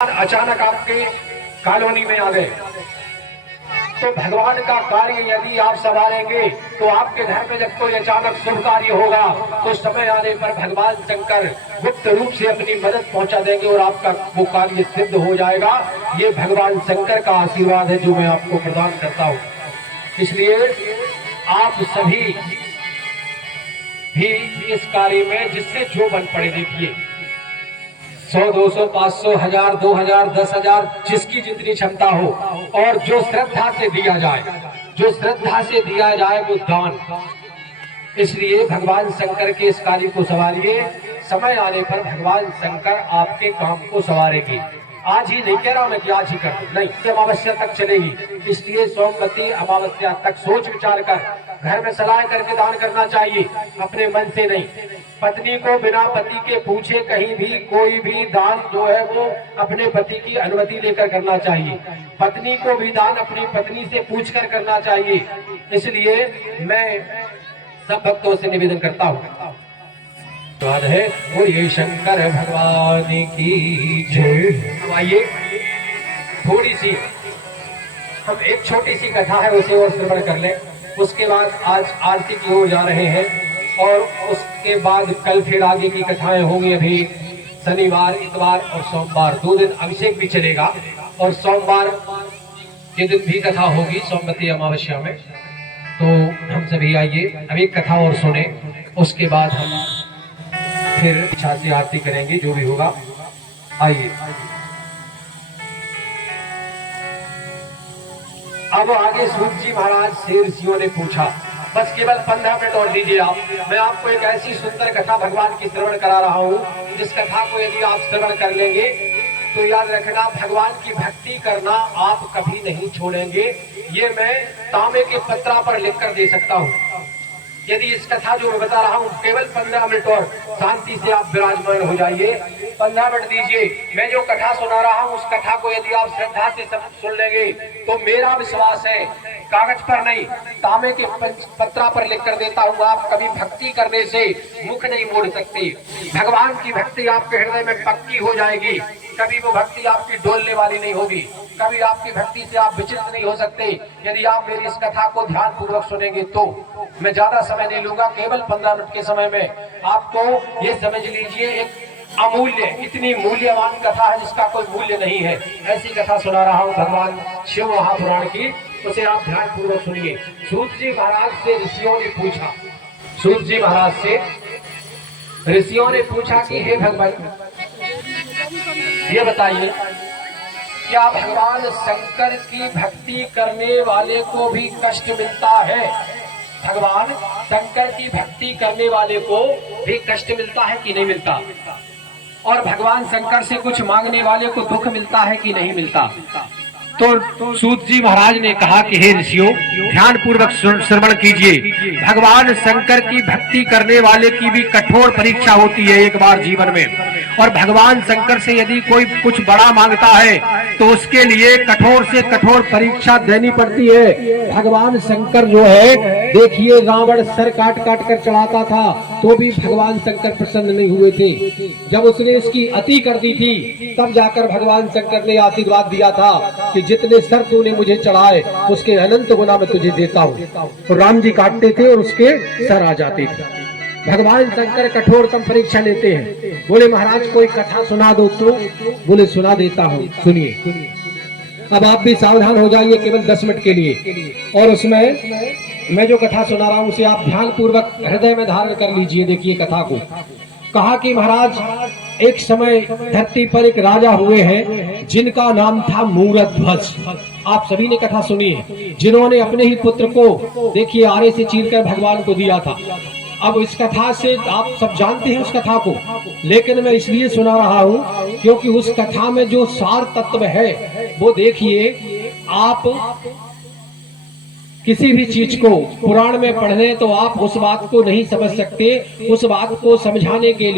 अचानक आपके कॉलोनी में आ गए तो भगवान का कार्य यदि आप संभालेंगे तो आपके घर में जब कोई अचानक शुभ कार्य होगा तो समय आने पर भगवान शंकर गुप्त रूप से अपनी मदद पहुंचा देंगे और आपका वो कार्य सिद्ध हो जाएगा। ये भगवान शंकर का आशीर्वाद है जो मैं आपको प्रदान करता हूँ। इसलिए आप सभी भी इस कार्य में जिससे जो बन पड़े, देखिए 100, 200, 500, 1000, 2000, 10,000 जिसकी जितनी क्षमता हो, और जो श्रद्धा से दिया जाए, जो श्रद्धा से दिया जाए वो दान। इसलिए भगवान शंकर के इस कार्य को संवारिए, समय आने पर भगवान शंकर आपके काम को संवारेंगे। आज ही नहीं कह रहा मैं कि आज ही कर दूं, नहीं, अमावस्या तक चलेगी। इसलिए सोमवती अमावस्या तक सोच विचार कर घर में सलाह करके दान करना चाहिए, अपने मन से नहीं। पत्नी को बिना पति के पूछे कहीं भी कोई भी दान जो है वो अपने पति की अनुमति लेकर करना चाहिए। पत्नी को भी दान अपनी पत्नी से पूछकर करना चाहिए। इसलिए मैं सब भक्तों से निवेदन करता हूँ है वो ये शंकर भगवान की जय। आइए थोड़ी सी हम एक छोटी सी कथा है उसे और श्रवण कर लें, उसके बाद आज आरती की ओर जा रहे हैं और उसके बाद कल फिर आगे की कथाएं होंगी। अभी शनिवार, इतवार और सोमवार 2 दिन अभिषेक भी चलेगा और सोमवार के दिन भी कथा होगी सोमवती अमावस्या में। तो हम सभी आइए अभी कथा और सुने, उसके बाद हम फिर इच्छा से आरती करेंगे, जो भी होगा। आइए अब आगे सूत जी महाराज से ऋषियों ने पूछा, बस केवल 15 मिनट और दीजिए आप। मैं आपको एक ऐसी सुंदर कथा भगवान की श्रवण करा रहा हूँ जिस कथा को यदि आप श्रवण कर लेंगे तो याद रखना भगवान की भक्ति करना आप कभी नहीं छोड़ेंगे। ये मैं तांबे के पत्रा पर लिखकर दे सकता हूँ। यदि इस कथा जो मैं बता रहा हूँ केवल 15 मिनट और शांति से आप विराजमान हो जाइए। 15 मिनट दीजिए। मैं जो कथा सुना रहा हूँ उस कथा को यदि आप श्रद्धा से सुन लेंगे तो मेरा विश्वास है, कागज पर नहीं तांबे के पत्रा पर लिख कर देता हूँ, आप कभी भक्ति करने से मुख नहीं मोड़ सकते। भगवान की भक्ति आपके हृदय में पक्की हो जाएगी। कभी वो भक्ति आपकी डोलने वाली नहीं होगी, कभी आपकी भक्ति से आप विचलित नहीं हो सकते यदि आप मेरी इस कथा को ध्यान पूर्वक सुनेंगे। तो मैं ज्यादा समय नहीं लूंगा, केवल 15 मिनट के समय में आपको ये समझ लीजिए एक अमूल्य, इतनी मूल्यवान कथा है जिसका कोई मूल्य नहीं है। ऐसी कथा सुना रहा हूँ भगवान शिव महापुराण की, उसे आप ध्यान पूर्वक सुनिए। सूत जी महाराज से ऋषियों ने पूछा, सूत जी महाराज से ऋषियों ने पूछा कि हे भगवान ये बताइए क्या भगवान शंकर की भक्ति करने वाले को भी कष्ट मिलता है? भगवान शंकर की भक्ति करने वाले को भी कष्ट मिलता है कि नहीं मिलता? और भगवान शंकर से कुछ मांगने वाले को दुख मिलता है कि नहीं मिलता? तो सूत जी महाराज ने कहा कि हे ऋषियों ध्यान पूर्वक श्रवण कीजिए। भगवान शंकर की भक्ति करने वाले की भी कठोर परीक्षा होती है एक बार जीवन में, और भगवान शंकर से यदि कोई कुछ बड़ा मांगता है तो उसके लिए कठोर से कठोर परीक्षा देनी पड़ती है। भगवान शंकर जो है देखिए रावण सर काट काट कर चढ़ाता था तो भी भगवान शंकर प्रसन्न नहीं हुए थे। जब उसने इसकी अति कर दी थी तब जाकर भगवान शंकर ने आशीर्वाद दिया था कि जितने सर तूने मुझे चढ़ाए उसके अनंत गुना मैं तुझे देता हूँ। तो राम जी काटते थे और उसके सर आ जाते थे। भगवान शंकर कठोरतम परीक्षा लेते हैं। बोले महाराज कोई कथा सुना दो तो? बोले सुना देता हूँ, सुनिए। अब आप भी सावधान हो जाइए केवल 10 मिनट के लिए, और उसमें मैं जो कथा सुना रहा हूँ उसे आप ध्यान पूर्वक हृदय में धारण कर लीजिए। देखिए कथा को। कहा कि महाराज एक समय धरती पर एक राजा हुए हैं जिनका नाम था मूरध्वज। आप सभी ने कथा सुनी है, जिन्होंने अपने ही पुत्र को देखिए आरे से चीरकर भगवान को दिया था। अब इस कथा से आप सब जानते हैं उस कथा को, लेकिन मैं इसलिए सुना रहा हूँ क्योंकि उस कथा में जो सार तत्व है वो देखिए। आप किसी भी चीज को पुराण में पढ़ने तो आप उस बात को नहीं समझ सकते। उस बात को समझाने के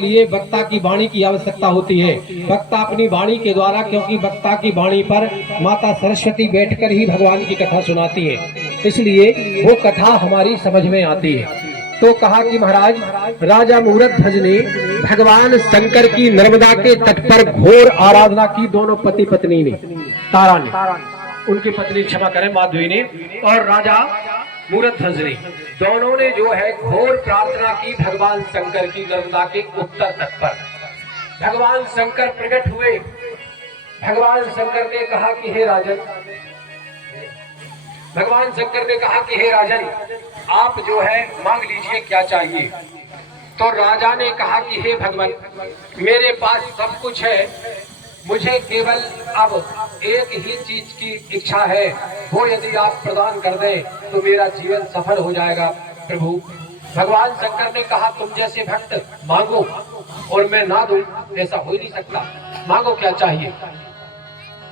लिए वक्ता की वाणी की आवश्यकता होती है। वक्ता अपनी वाणी के द्वारा, क्योंकि वक्ता की वाणी पर माता सरस्वती बैठकर ही भगवान की कथा सुनाती है, इसलिए वो कथा हमारी समझ में आती है। तो कहा कि महाराज राजा मूरध्वज ने भगवान शंकर की नर्मदा के तट पर घोर आराधना की दोनों पति पत्नी ने, तारा ने, उनकी पत्नी क्षमा करें माधवी ने और राजा मूरध्वज ने, दोनों ने जो है घोर प्रार्थना की भगवान शंकर की नर्मदा के उत्तर तट पर। भगवान शंकर प्रकट हुए। भगवान शंकर ने कहा कि हे राजन, भगवान शंकर ने कहा कि हे राजन, आप जो है मांग लीजिए क्या चाहिए। तो राजा ने कहा कि हे भगवान, मेरे पास सब कुछ है, मुझे केवल अब एक ही चीज की इच्छा है, वो यदि आप प्रदान कर दें तो मेरा जीवन सफल हो जाएगा प्रभु। भगवान शंकर ने कहा तुम जैसे भक्त मांगो और मैं ना दूं, ऐसा हो ही नहीं सकता, मांगो क्या चाहिए।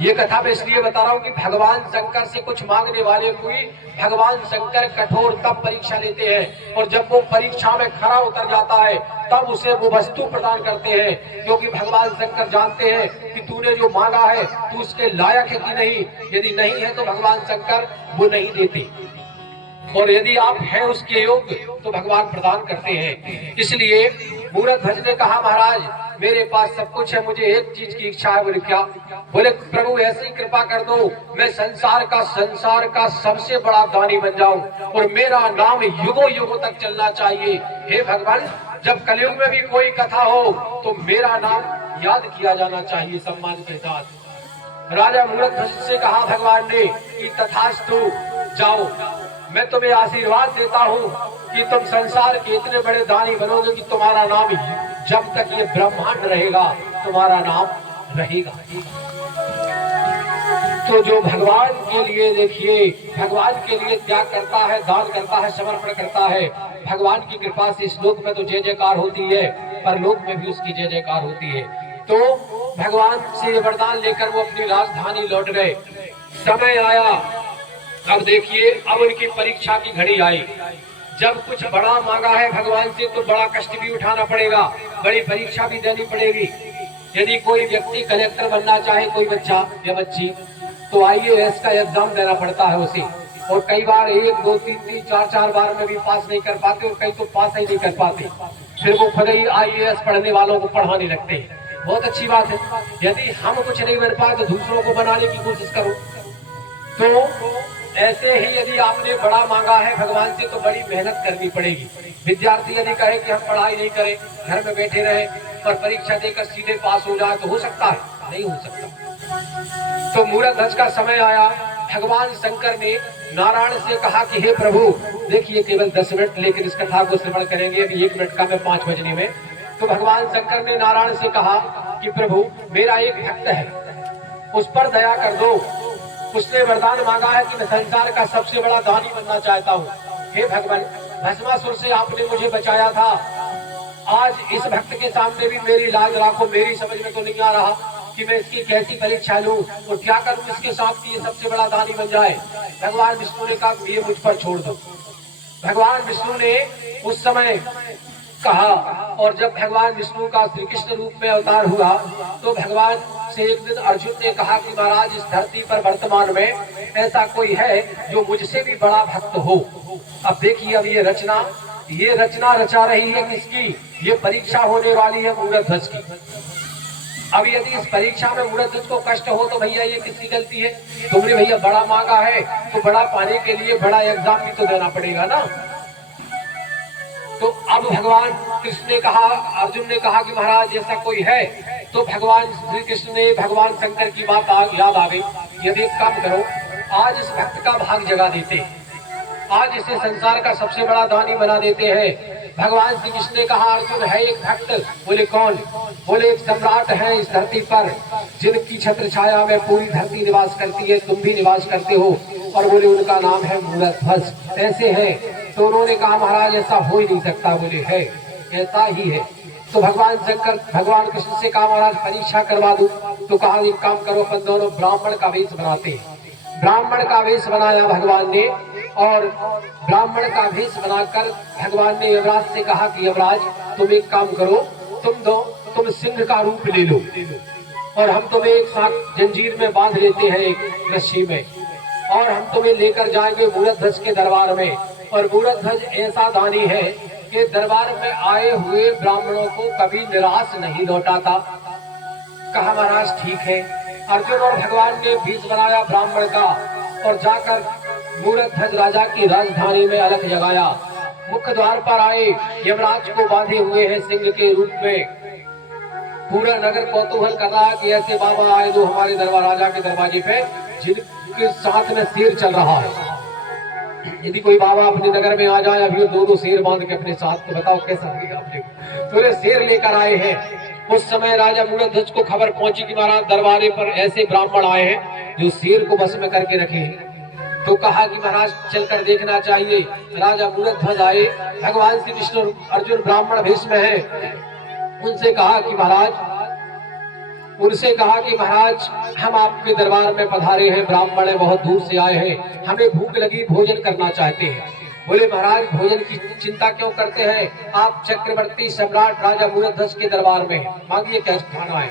ये कथा मैं इसलिए बता रहा हूँ कि भगवान शंकर से कुछ मांगने वाले कोई भगवान शंकर कठोर तब परीक्षा लेते हैं और जब वो परीक्षा में खरा उतर जाता है तब उसे वो वस्तु प्रदान करते हैं, क्योंकि भगवान शंकर जानते हैं कि तूने जो मांगा है तू उसके लायक है कि नहीं। यदि नहीं है तो भगवान शंकर वो नहीं देते, और यदि आप हैं उसके योग्य तो भगवान प्रदान करते हैं। इसलिए मूरध्वज ने कहा महाराज मेरे पास सब कुछ है, मुझे एक चीज की इच्छा है। बोले क्या? बोले प्रभु ऐसी कृपा कर दो, मैं संसार का सबसे बड़ा दानी बन जाऊं और मेरा नाम युगों युगों तक चलना चाहिए। हे भगवान, जब कलयुग में भी कोई कथा हो तो मेरा नाम याद किया जाना चाहिए सम्मान के साथ। राजा मूरध्वज से कहा भगवान ने कि तथास्तु, जाओ, मैं तुम्हें आशीर्वाद देता हूँ कि तुम संसार के इतने बड़े दानी बनोगे कि तुम्हारा नाम जब तक ये ब्रह्मांड रहेगा तुम्हारा नाम रहेगा। तो जो भगवान के लिए, देखिए, भगवान के लिए त्याग करता है, दान करता है, समर्पण करता है, भगवान की कृपा से इस लोक में तो जय जयकार होती है, परलोक में भी उसकी जय जयकार होती है। तो भगवान से वरदान लेकर वो अपनी राजधानी लौट गए। समय आया, अब देखिए, अब उनकी परीक्षा की घड़ी आई। जब कुछ बड़ा मांगा है भगवान से तो बड़ा कष्ट भी उठाना पड़ेगा, बड़ी परीक्षा भी देनी पड़ेगी। यदि कोई व्यक्ति कलेक्टर बनना चाहे, कोई बच्चा या बच्ची, तो IAS का एग्जाम देना पड़ता है उसे, और कई बार 1, 2, 3, 4 बार में भी पास नहीं कर पाते और कई तो पास ही नहीं कर पाते। फिर वो खुद ही IAS पढ़ने वालों को पढ़ाने लगते हैं। बहुत अच्छी बात है, यदि हम कुछ नहीं बन पाए तो दूसरों को बनाने की कोशिश करो। तो ऐसे ही यदि आपने बड़ा मांगा है भगवान से तो बड़ी मेहनत करनी पड़ेगी। विद्यार्थी यदि कहे कि हम पढ़ाई नहीं करें, घर में बैठे रहे और परीक्षा देकर सीधे पास हो जाए तो हो सकता है? नहीं हो सकता। तो मूरध्वज का समय आया, भगवान शंकर ने नारायण से कहा कि हे प्रभु, देखिए केवल 10 मिनट, लेकिन इस कथा को श्रवण करेंगे अभी 1 मिनट का मैं 5 बजने में। तो भगवान शंकर ने नारायण से कहा कि प्रभु मेरा एक भक्त है, उस पर दया कर दो। उसने वरदान मांगा है कि मैं संसार का सबसे बड़ा दानी बनना चाहता हूँ। हे भगवान, भस्मासुर से आपने मुझे बचाया था, आज इस भक्त के सामने भी मेरी लाज राखो। मेरी समझ में तो नहीं आ रहा कि मैं इसकी कैसी परीक्षा लूं और क्या करूं इसके साथ कि ये सबसे बड़ा दानी बन जाए। भगवान विष्णु ने कहा ये मुझ पर छोड़ दो। भगवान विष्णु ने उस समय कहा, और जब भगवान विष्णु का श्री कृष्ण रूप में अवतार हुआ तो भगवान से एक दिन अर्जुन ने कहा कि महाराज, इस धरती पर वर्तमान में ऐसा कोई है जो मुझसे भी बड़ा भक्त हो। अब देखिए, अब ये रचना रचा रही है किसकी? ये परीक्षा होने वाली है मूरध्वज की। अब यदि इस परीक्षा में मूरध्वज को कष्ट हो तो भैया ये किसकी गलती है? तुमने भैया बड़ा मांगा है तो बड़ा पाने के लिए बड़ा एग्जाम भी तो देना पड़ेगा ना। तो अब भगवान कृष्ण ने कहा, अर्जुन ने कहा कि महाराज ऐसा कोई है? तो भगवान श्री कृष्ण ने भगवान शंकर की बात याद आ गई। यदि एक काम करो, आज इस भक्त का भाग जगा देते हैं, आज इसे संसार का सबसे बड़ा दानी बना देते हैं। भगवान श्री कृष्ण ने कहा, अर्जुन है एक भक्त। बोले कौन? बोले एक सम्राट है इस धरती पर, जिनकी छत्र छाया में पूरी धरती निवास करती है, तुम भी निवास करते हो, और बोले उनका नाम है मूरध्वज। ऐसे है? तो उन्होंने कहा महाराज ऐसा हो ही नहीं सकता। बोले है, ऐसा ही है। तो भगवान शंकर भगवान कृष्ण से कहा महाराज परीक्षा करवा दूं। तो कहा एक काम करो, अपन दोनों ब्राह्मण का वेश बनाते हैं। ब्राह्मण का वेश बनाया भगवान ने, और ब्राह्मण का वेश बनाकर भगवान ने यमराज से कहा कि यमराज तुम एक काम करो, तुम सिंह का रूप ले लो और हम तुम्हें एक साथ जंजीर में बांध लेते हैं एक रस्सी में, और हम तुम्हें लेकर जाएंगे मूरध्वज के दरबार में। और मूरध्वज ऐसा दानी है कि दरबार में आए हुए ब्राह्मणों को कभी निराश नहीं लौटाता। कहा महाराज ठीक है। अर्जुन और भगवान ने बीज बनाया ब्राह्मण का और जाकर मूरध्वज राजा की राजधानी में अलख जगाया। मुख्य द्वार पर आए, यमराज को बांधे हुए हैं सिंह के रूप में। पूरा नगर कौतूहल कर रहा कि ऐसे बाबा आए जो हमारे दरबार राजा के दरवाजे पे, जिनके साथ में शेर चल रहा है। यदि कोई बाबा अपने नगर में आ जाए अभी दो शेर बांध के अपने साथ, तो बताओ कैसा लगेगा अपने को। तो शेर लेकर आए हैं। उस समय राजा मूरध्वज को खबर पहुंची कि महाराज दरबारे पर ऐसे ब्राह्मण आए हैं जो शेर को बस में करके रखे हैं। तो कहा कि महाराज चलकर देखना चाहिए। राजा मूरध्वज आए, भगवान श्री कृष्ण अर्जुन ब्राह्मण भेष में है। उनसे कहा कि महाराज हम आपके दरबार में पधारे हैं, ब्राह्मण बहुत दूर से आए हैं, हमें भूख लगी, भोजन करना चाहते हैं। बोले महाराज भोजन की चिंता क्यों करते हैं, आप चक्रवर्ती सम्राट राजा मूरध्वज के दरबार में हैं, मांगिए क्या खाना है।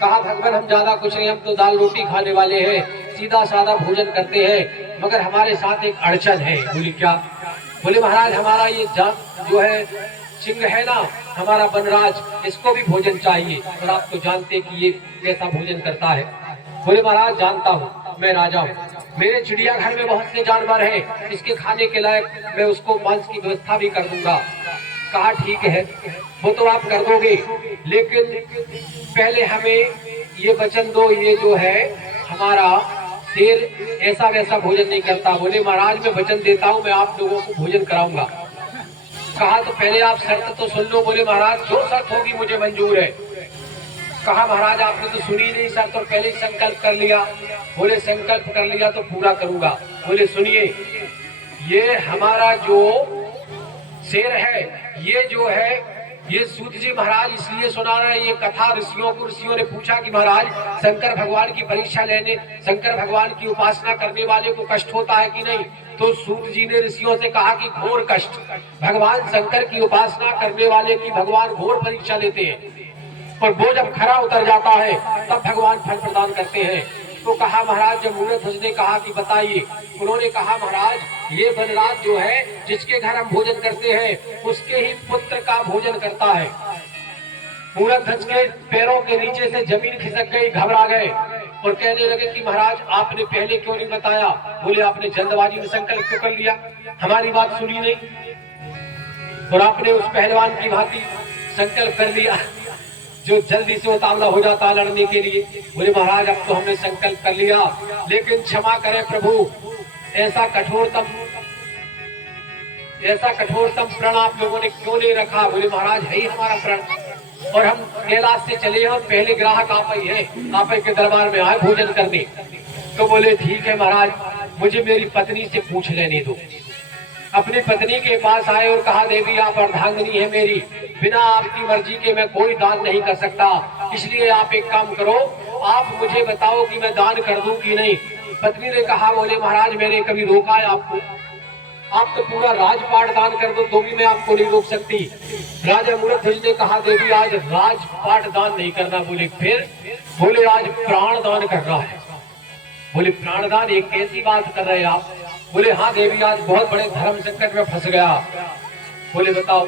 कहा भगवान हम ज्यादा कुछ नहीं, हम तो दाल रोटी खाने वाले हैं, सीधा साधा भोजन करते हैं, मगर हमारे साथ एक अड़चन है। बोले क्या। बोले महाराज हमारा ये जो है सिंह है ना, हमारा वनराज, इसको भी भोजन चाहिए, और आप तो जानते कि ये कैसा भोजन करता है। बोले महाराज जानता हूँ, मैं राजा हूँ, मेरे चिड़ियाघर में बहुत से जानवर हैं, इसके खाने के लायक मैं उसको मांस की व्यवस्था भी कर दूंगा। कहा ठीक है, वो तो आप कर दोगे, लेकिन पहले हमें ये वचन दो, ये जो है हमारा शेर ऐसा वैसा भोजन नहीं करता। बोले महाराज मैं वचन देता हूँ, मैं आप लोगों को भोजन कराऊंगा। कहा तो पहले आप शर्त तो सुन लो। बोले महाराज जो शर्त होगी मुझे मंजूर है। कहा महाराज आपने तो सुनी नहीं शर्त और पहले ही संकल्प कर लिया। बोले संकल्प कर लिया तो पूरा करूंगा। बोले सुनिए, ये हमारा जो शेर है, ये जो है ये सूत जी महाराज इसलिए सुना रहे हैं ये कथा ऋषियों को। ऋषियों ने पूछा कि महाराज शंकर भगवान की परीक्षा लेने, शंकर भगवान की उपासना करने वाले को कष्ट होता है कि नहीं। तो सूत जी ने ऋषियों से कहा कि घोर कष्ट, भगवान शंकर की उपासना करने वाले की भगवान घोर परीक्षा लेते हैं, और वो जब खरा उतर जाता है तब भगवान फल प्रदान करते हैं। तो कहा महाराज जब मूरध्वज ने कहा कि बताइए, उन्होंने कहा महाराज ये वनराज जो है जिसके घर हम भोजन करते हैं उसके ही पुत्र का भोजन करता है। मूरध्वज के पैरों के नीचे से जमीन खिसक गई, घबरा गए और कहने लगे कि महाराज आपने पहले क्यों नहीं बताया। बोले आपने जल्दबाजी में संकल्प क्यों कर लिया, हमारी बात सुनी नहीं, और आपने उस पहलवान की भांति संकल्प कर लिया जो जल्दी से उतावला हो जाता लड़ने के लिए। बोले महाराज अब तो हमने संकल्प कर लिया, लेकिन क्षमा करें प्रभु, ऐसा कठोरतम प्रण आप लोगों ने क्यों नहीं रखा। बोले महाराज है ही हमारा प्रण, और हम कैलाश से चले और पहले ग्राहक आप ही है, आप के दरबार में आए भोजन करने। तो बोले ठीक है महाराज, मुझे मेरी पत्नी से पूछ लेने दो। अपनी पत्नी के पास आए और कहा देवी आप अर्धांगिनी है मेरी, बिना आपकी मर्जी के मैं कोई दान नहीं कर सकता, इसलिए आप एक काम करो, आप मुझे बताओ कि मैं दान कर दूं कि नहीं। पत्नी ने कहा बोले महाराज मैंने कभी रोका है आपको, आप तो पूरा राजपाट दान कर दो तो भी मैं आपको नहीं रोक सकती। राजा मूरध्वज ने कहा देवी आज राजपाट दान नहीं करना। बोले फिर। बोले आज प्राण दान करना है। बोले प्राण दान, एक कैसी बात कर रहे हैं आप। बोले हाँ देवी आज बहुत बड़े धर्म संकट में फंस गया। बोले बताओ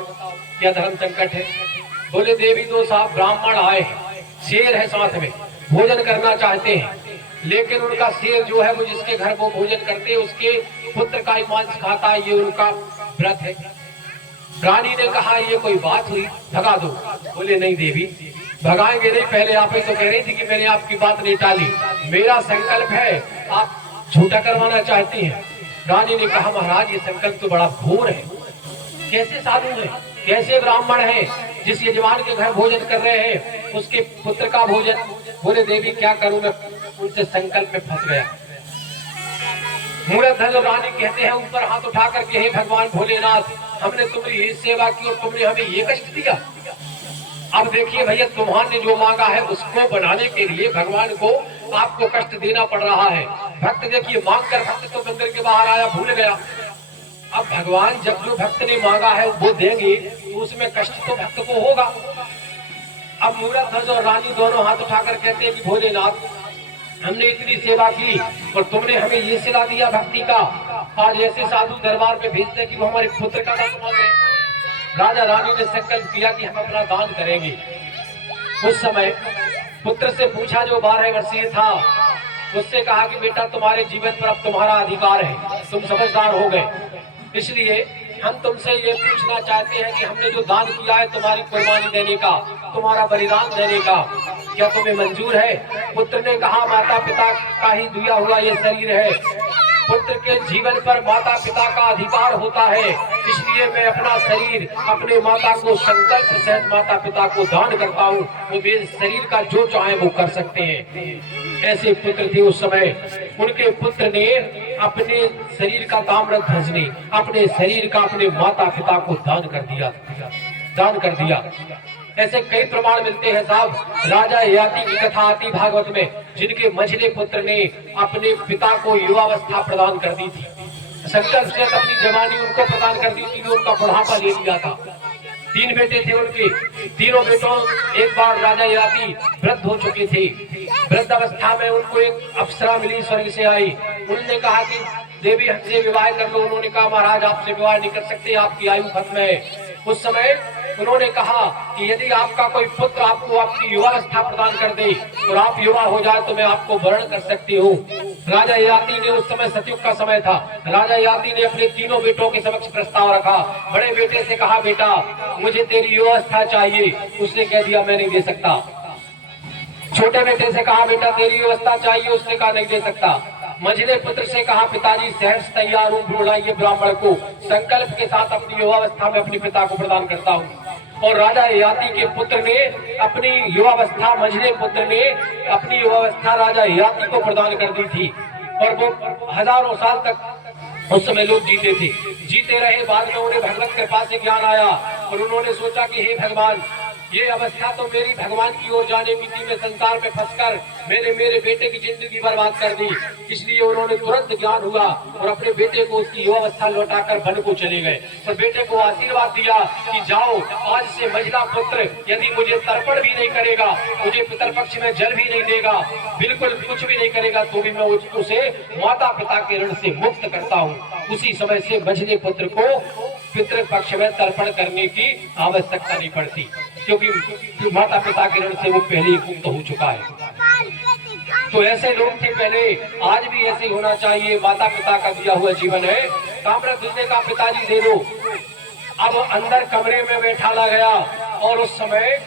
क्या धर्म संकट है। बोले देवी दो साहब ब्राह्मण आए हैं, शेर है साथ में, भोजन करना चाहते हैं, लेकिन उनका शेर जो है वो जिसके घर वो भोजन करते हैं उसके पुत्र का ही मांस खाता है, ये उनका व्रत है। रानी ने कहा ये कोई बात हुई, भगा दो। बोले नहीं देवी भगाएंगे नहीं, पहले आप ही तो कह रही थी कि मैंने आपकी बात नहीं टाली, मेरा संकल्प है, आप झूठा करवाना चाहती हैं। रानी ने कहा महाराज ये संकल्प तो बड़ा घोर है, कैसे साधु है, कैसे ब्राह्मण है, जिस यजमान के घर भोजन कर रहे हैं उसके पुत्र का भोजन। बोले देवी क्या करूं मैं उनसे संकल्प में फंस गया। मूरध्वज रानी कहते हैं ऊपर हाथ उठा करके हे भगवान भोलेनाथ हमने तुम्हारी ये सेवा की और तुमने हमें ये कष्ट दिया। अब देखिए भैया तुम्हारे जो मांगा है उसको बनाने के लिए भगवान को आपको कष्ट देना पड़ रहा है। भक्त देखिए मांग कर भक्त तो मंदिर के बाहर आया, भूल गया। अब भगवान जब जो भक्त ने मांगा है वो देंगे तो उसमें कष्ट तो भक्त को होगा। अब मूरध्वज और रानी दोनों हाथ उठाकर कहते हैं कि भोलेनाथ हमने इतनी सेवा की और तुमने हमें ये सिला दिया भक्ति का, आज ऐसे साधु दरबार में भेजते कि वो हमारे पुत्र का दान मांग रहे। राजा रानी ने संकल्प किया कि हम अपना दान करेंगे। उस समय पुत्र से पूछा जो 12 वर्षीय था, उससे कहा कि बेटा तुम्हारे जीवन पर अब तुम्हारा अधिकार है, तुम समझदार हो गए, इसलिए हम तुमसे ये पूछना चाहते हैं कि हमने जो दान किया है तुम्हारी कुर्बानी देने का, तुम्हारा बलिदान देने का, क्या तुम्हें मंजूर है? पुत्र ने कहा माता पिता का ही दिया हुआ ये शरीर है, पुत्र के जीवन पर माता पिता का अधिकार होता है, इसलिए मैं अपना शरीर अपने माता को संकल्प सहित माता पिता को दान करता हूँ। वो मेरे शरीर का जो चाहे वो कर सकते हैं। ऐसे पुत्र थे उस समय। उनके पुत्र ने अपने शरीर का ताम्रध्वज ने अपने शरीर का अपने माता पिता को दान कर दिया। ऐसे कई प्रमाण मिलते हैं साहब। राजा ययाति की कथा आती भागवत में, जिनके मझले पुत्र ने अपने पिता को युवावस्था प्रदान कर दी थी, संकल्प से अपनी जवानी उनको प्रदान कर दी थी, जो उनका बुढ़ापा ले लिया था। 3 बेटे थे उनके, तीनों बेटों एक बार राजा ययाति वृद्ध हो चुके थे। वृद्ध अवस्था में उनको एक अप्सरा मिली, स्वर्ग से आई। उन्होंने कहा कि देवी हमसे विवाह कर लो। उन्होंने कहा महाराज आपसे विवाह नहीं कर सकते, आपकी आयु खत्म है। उस समय उन्होंने कहा कि यदि आपका कोई पुत्र आपको आपकी युवावस्था प्रदान कर दे और आप युवा हो जाए तो मैं आपको वर्ण कर सकती हूँ। राजा ययाति ने, उस समय सतयुग का समय था, राजा ययाति ने अपने तीनों बेटों के समक्ष प्रस्ताव रखा। बड़े बेटे से कहा बेटा मुझे तेरी युवावस्था चाहिए, उसने कह दिया मैं नहीं दे सकता। छोटे बेटे से कहा बेटा तेरी व्यवस्था चाहिए, उसने कहा नहीं दे सकता। मंझले पुत्र से कहा पिताजी सहर्ष तैयार हूँ, बुलाइए ब्राह्मण को, संकल्प के साथ अपनी युवावस्था में अपने पिता को प्रदान करता हूँ। और राजा ययाति के पुत्र ने अपनी युवावस्था, मंझले पुत्र ने अपनी युवावस्था राजा ययाति को प्रदान कर दी थी। और वो हजारों साल तक उस समय लोग जीते रहे। बाद में उन्हें भगवत कृपा से ज्ञान आया और उन्होंने सोचा कि हे भगवान, ये अवस्था तो मेरी भगवान की ओर जाने की थी, मैं संसार में फंसकर मेरे बेटे की जिंदगी बर्बाद कर दी। इसलिए उन्होंने तुरंत ज्ञान हुआ और अपने बेटे को उसकी युवावस्था लौटाकर वन को चले गए और बेटे को आशीर्वाद दिया कि जाओ, आज से मंझला पुत्र यदि मुझे तर्पण भी नहीं करेगा, मुझे पितरपक्ष में जल भी नहीं देगा, बिल्कुल कुछ भी नहीं करेगा, तो भी मैं उसे माता पिता के ऋण से मुक्त करता हूँ। उसी समय से मंझले पुत्र को पितृपक्ष में तर्पण करने की आवश्यकता नहीं पड़ती, क्योंकि माता पिता के ऋण से वो पहले ही मुक्त हो चुका है। तो ऐसे लोग थे पहले, आज भी ऐसे होना चाहिए। माता पिता का दिया हुआ जीवन है। ताम्रध्वज का पिताजी दे दो। अब अंदर कमरे में बैठा ला गया और उस समय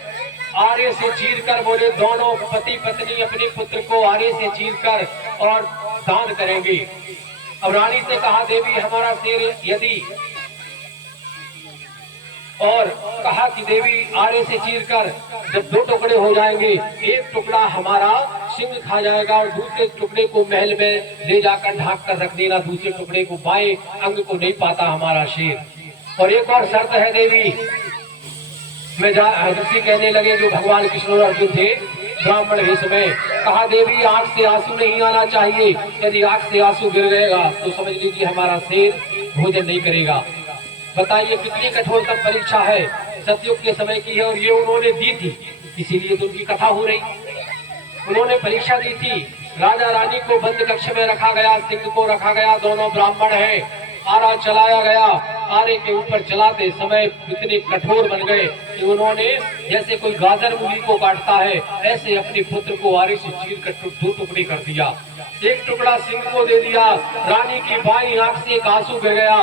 आरे से चीर कर बोले, दोनों पति पत्नी अपने पुत्र को आरे से चीर कर और दान करेंगे। अब रानी से कहा देवी हमारा शेर यदि, और कहा कि देवी आरे से चीरकर जब 2 टुकड़े हो जाएंगे, एक टुकड़ा हमारा सिंह खा जाएगा और दूसरे टुकड़े को महल में ले जाकर ढाक कर रख देना, दूसरे टुकड़े को बाएं अंग को नहीं पाता हमारा शेर। और एक और शर्त है देवी, मैं ऋषि कहने लगे जो भगवान कृष्ण और अर्जुन थे ब्राह्मण वेश में, कहा देवी आंख से आंसू नहीं आना चाहिए, यदि आंख से आंसू गिर गएगा तो समझ लीजिए हमारा शेर भोजन नहीं करेगा। बताइए कितनी कठोरतम परीक्षा है, सतयुग के समय की है और ये उन्होंने दी थी, इसीलिए तो उनकी कथा हो रही। उन्होंने परीक्षा दी थी। राजा रानी को बंद कक्ष में रखा गया, सिंह को रखा गया, दोनों ब्राह्मण हैं। आरा चलाया गया, आरे के ऊपर चलाते समय इतने कठोर बन गए कि उन्होंने जैसे कोई गाजर मूली को काटता है ऐसे अपने पुत्र को आरे से चीर कर 2 टुकड़े कर दिया। एक टुकड़ा सिंह को दे दिया। रानी की बाईं आंख से एक आंसू गिर गया।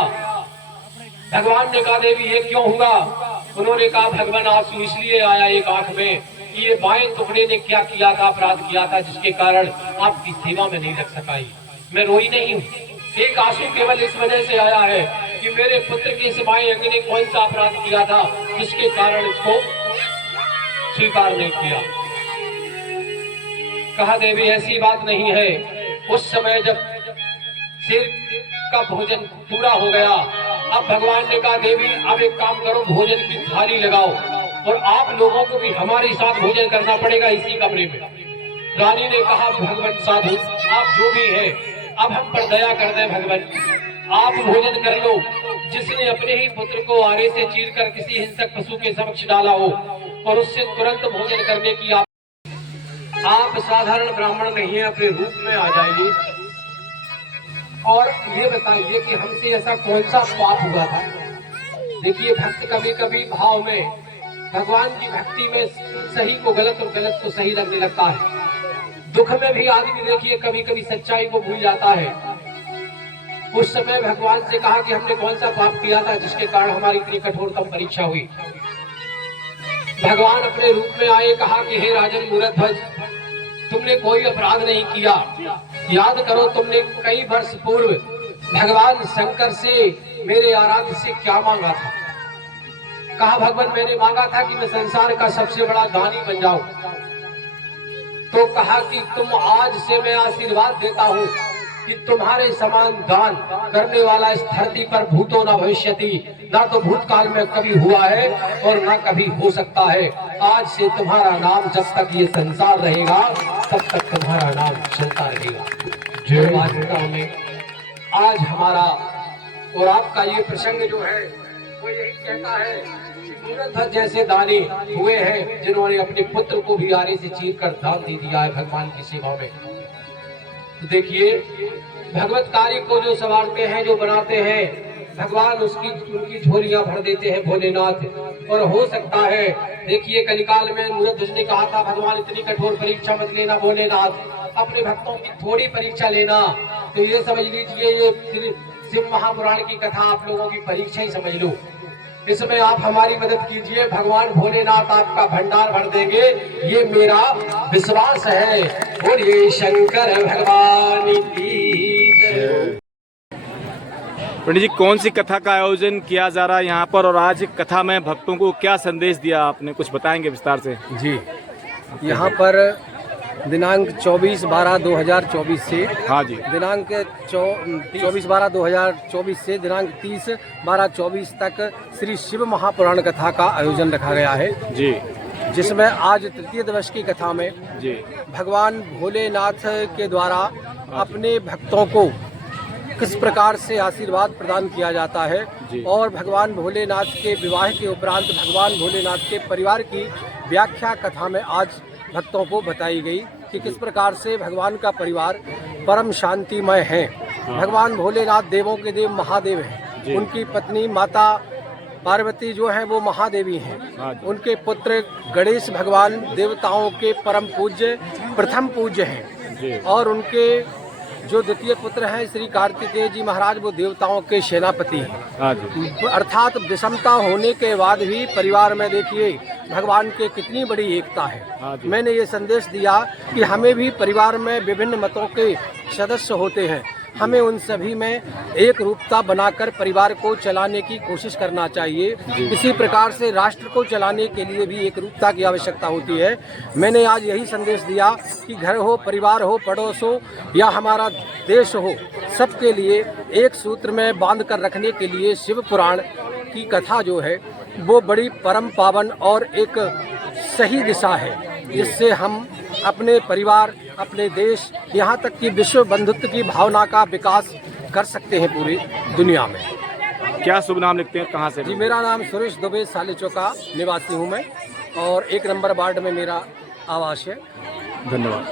भगवान ने कहा देवी ये क्यों हुआ? उन्होंने कहा भगवान आंसू इसलिए आया एक आंख में कि ये बाएं टुकड़े ने क्या किया था, अपराध किया था, जिसके कारण आपकी सेवा में नहीं लग सका। मैं रोई नहीं हूँ, एक आंसू केवल इस वजह से आया है कि मेरे पुत्र के इस बाएं अंग ने कौन सा अपराध किया था जिसके कारण इसको स्वीकार नहीं किया। कहा देवी ऐसी बात नहीं है। उस समय जब शेर का भोजन पूरा हो गया, अब भगवान ने कहा देवी अब एक काम करो, भोजन की थाली लगाओ और आप लोगों को भी हमारे साथ भोजन करना पड़ेगा इसी कमरे में। रानी ने कहा भगवान साधु आप जो भी है अब हम पर दया कर दें भगवान, आप भोजन कर लो। जिसने अपने ही पुत्र को आरे से चीरकर किसी हिंसक पशु के समक्ष डाला हो और उससे तुरंत भोजन करने की आप साधारण ब्राह्मण नहीं है, अपने रूप में आ जाइए और ये बताइए कि हमसे ऐसा कौन सा पाप हुआ था देखिए भक्त कभी कभी भाव में, भगवान की भक्ति में सही को गलत और गलत को सही लगने लगता है। दुख में भी आदमी देखिए कभी कभी सच्चाई को भूल जाता है। उस समय भगवान से कहा कि हमने कौन सा पाप किया था जिसके कारण हमारी इतनी कठोरतम परीक्षा हुई। भगवान अपने रूप में आए, कहा कि हे राजन मूरध्वज, तुमने कोई अपराध नहीं किया। याद करो तुमने कई वर्ष पूर्व भगवान शंकर से, मेरे आराध्य से क्या मांगा था। कहा भगवान मैंने मांगा था कि मैं संसार का सबसे बड़ा दानी बन जाऊं। तो कहा कि तुम आज से मैं आशीर्वाद देता हूं कि तुम्हारे समान दान करने वाला इस धरती पर भूतो न भविष्यति, ना तो भूतकाल में कभी हुआ है और ना कभी हो सकता है। आज से तुम्हारा नाम जब तक ये संसार रहेगा तब तक तुम्हारा नाम चलता रहेगा। वास्तव में आज हमारा और आपका ये प्रसंग जो है वो यही कहता है कि मूरध्वज जैसे दानी हुए हैं जिन्होंने अपने पुत्र को भी आरे से चीर कर दान दे दिया है भगवान की सेवा में। तो देखिए भगवत कार्य को जो संवारते हैं, जो बनाते हैं, भगवान उनकी झोलियां भर देते हैं भोलेनाथ। और हो सकता है देखिए कलिकाल में मूरध्वज ने कहा था भगवान इतनी कठोर परीक्षा मत लेना भोलेनाथ, अपने भक्तों की थोड़ी परीक्षा लेना। तो ये समझ लीजिए ये शिव महापुराण की कथा आप लोगों की परीक्षा ही समझ लो। इसमें आप हमारी मदद कीजिए, भगवान भोलेनाथ आपका भंडार भर देंगे, ये मेरा विश्वास है। बोलिए शंकर भगवान की जय। पंडित जी कौन सी कथा का आयोजन किया जा रहा है यहाँ पर, और आज कथा में भक्तों को क्या संदेश दिया आपने, कुछ बताएंगे विस्तार से? जी, यहाँ पर दिनांक 24/12/2024 से, हाँ जी, दिनांक 24/12/2024 से दिनांक 30/12/24 तक श्री शिव महापुराण कथा का आयोजन रखा गया है जी, जिसमें आज तृतीय दिवस की कथा में जी भगवान भोलेनाथ के द्वारा अपने भक्तों को किस प्रकार से आशीर्वाद प्रदान किया जाता है और भगवान भोलेनाथ के विवाह के उपरांत भगवान भोलेनाथ के परिवार की व्याख्या कथा में आज भक्तों को बताई गई कि किस प्रकार से भगवान का परिवार परम शांतिमय है। भगवान भोलेनाथ देवों के देव महादेव हैं, उनकी पत्नी माता पार्वती जो हैं वो महादेवी हैं, उनके पुत्र गणेश भगवान देवताओं के परम पूज्य प्रथम पूज्य हैं और उनके जो द्वितीय पुत्र हैं श्री कार्तिकेय जी महाराज वो देवताओं के सेनापति हैं। अर्थात विषमता होने के बाद भी परिवार में देखिए भगवान के कितनी बड़ी एकता है। मैंने ये संदेश दिया कि हमें भी परिवार में विभिन्न मतों के सदस्य होते हैं, हमें उन सभी में एक रूपता बनाकर परिवार को चलाने की कोशिश करना चाहिए। इसी प्रकार से राष्ट्र को चलाने के लिए भी एक रूपता की आवश्यकता होती है। मैंने आज यही संदेश दिया कि घर हो, परिवार हो, पड़ोस हो या हमारा देश हो, सबके लिए एक सूत्र में बांध कर रखने के लिए शिव पुराण की कथा जो है वो बड़ी परम पावन और एक सही दिशा है, जिससे हम अपने परिवार, अपने देश, यहाँ तक कि विश्व बंधुत्व की भावना का विकास कर सकते हैं पूरी दुनिया में। क्या शुभ नाम लिखते हैं, कहाँ से? जी, मेरा नाम सुरेश दुबे सालेचो का निवासी हूँ मैं और 1 नंबर वार्ड में मेरा आवास है। धन्यवाद।